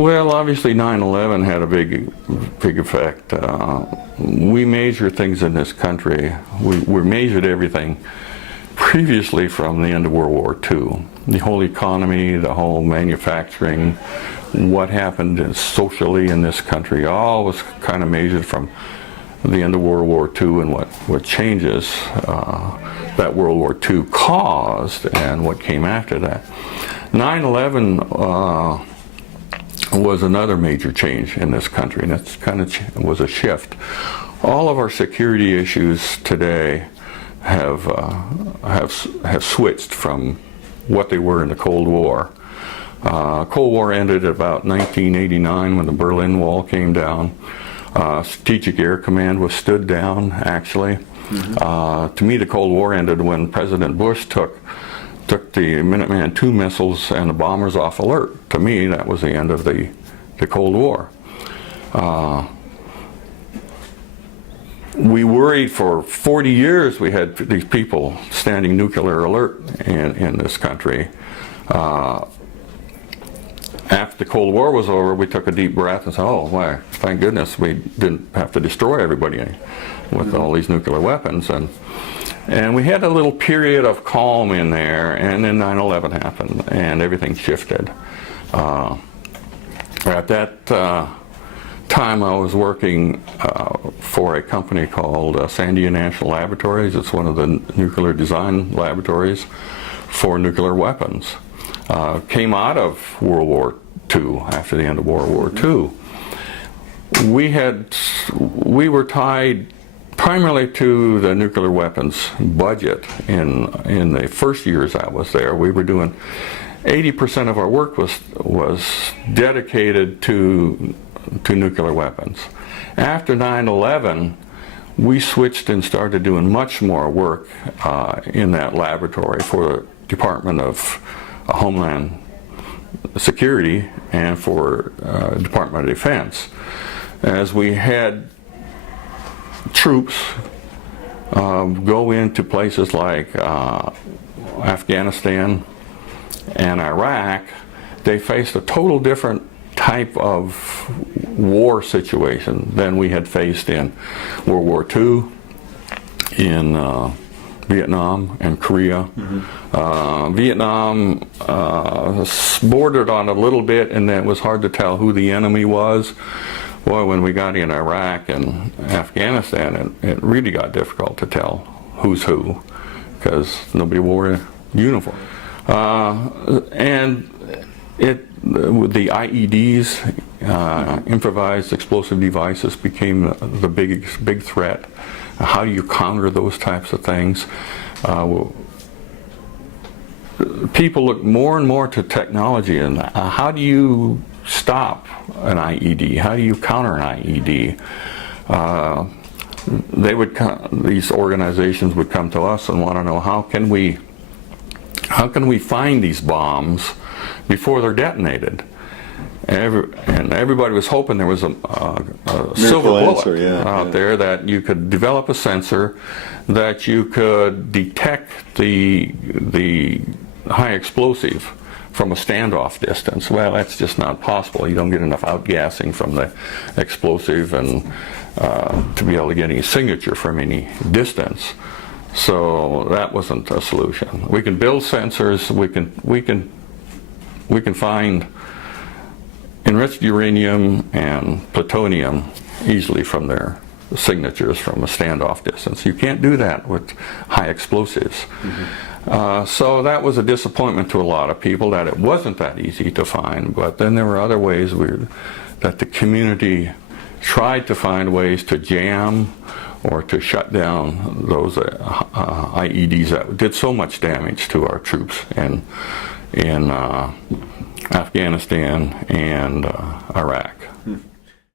Well, obviously 9/11 had a big effect. We measure things in this country. We measured everything previously from the end of World War II. The whole economy, the whole manufacturing, what happened socially in this country, all was kind of measured from the end of World War II and what changes that World War II caused and what came after that. 9/11 was another major change in this country, and that's kind of was a shift. All of our security issues today have switched from what they were in the Cold War. Cold War ended at about 1989 when the Berlin Wall came down. Strategic Air Command was stood down, actually. To me, the Cold War ended when President Bush took the Minuteman II missiles and the bombers off alert. To me, that was the end of the Cold War. We worried for 40 years we had these people standing nuclear alert in this country. After the Cold War was over, we took a deep breath and said, oh, why, thank goodness we didn't have to destroy everybody with all these nuclear weapons. And we had a little period of calm in there, and then 9/11 happened, and everything shifted. At that time, I was working for a company called Sandia National Laboratories. It's one of the nuclear design laboratories for nuclear weapons. Came out of World War II, after the end of World War II. We were tied primarily to the nuclear weapons budget. In the first years I was there, we were doing 80% of our work was dedicated to nuclear weapons. After 9/11, we switched and started doing much more work in that laboratory for the Department of Homeland Security and for Department of Defense. As we had troops go into places like Afghanistan and Iraq, they faced a total different type of war situation than we had faced in World War II, in Vietnam and Korea. Vietnam bordered on a little bit, and it was hard to tell who the enemy was. Boy, when we got in Iraq and Afghanistan, it really got difficult to tell who's who, because nobody wore a uniform. And the IEDs, improvised explosive devices, became the big threat. How do you counter those types of things? People look more and more to technology, and how do you stop an IED? How do you counter an IED? These organizations would come to us and want to know, how can we find these bombs before they're detonated? And everybody was hoping there was a silver bullet out there, that you could develop a sensor, that you could detect the high explosive from a standoff distance. Well, that's just not possible. You don't get enough outgassing from the explosive and to be able to get any signature from any distance. So that wasn't a solution. We can build sensors. We can find enriched uranium and plutonium easily from their signatures from a standoff distance. You can't do that with high explosives. So that was a disappointment to a lot of people, that it wasn't that easy to find. But then there were other ways that the community tried to find ways to jam or to shut down those IEDs that did so much damage to our troops in Afghanistan and Iraq.